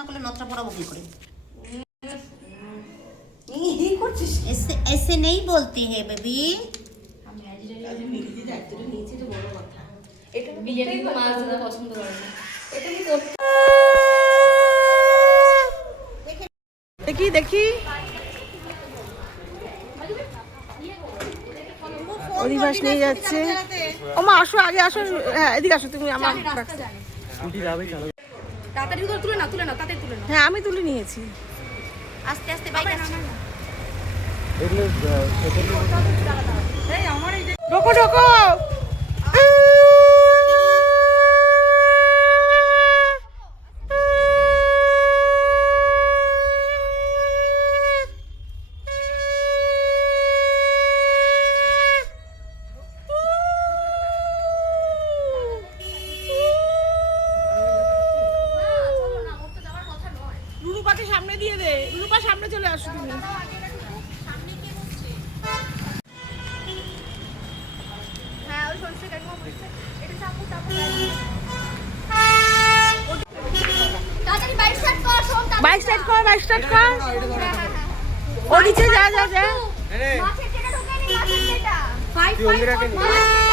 না করলে নতটা পড়াবো কি করে? ऐसे नहीं बोलती है बेबी। দেখি দেখি অধিবাস নিয়ে যাচ্ছে। ও মা আসো, আগে আসো। হ্যাঁ এদিকে আসো তুমি। আমার তাড়াতাড়ি করে তুলে না, তাড়াতাড়ি তুলে না। হ্যাঁ আমি তুলে নিয়েছি। আস্তে আস্তে বাইক আছে। ঢোকো ঢোকো। রুরুপাকে সামনে দিয়ে দে। রুরুপা সামনে চলে আসো তুমি। হ্যাঁ ওই সরষে কাকিমা বলছে এটা চাপু চাপু। তাড়াতাড়ি বাইক স্টার্ট কর, শোন তাড়াতাড়ি। বাইক স্টার্ট কর, বাইক স্টার্ট কর। ও নিচে যা যা যা। মাছের টেটা ঢোকে নি, মাছের টেটা 5 5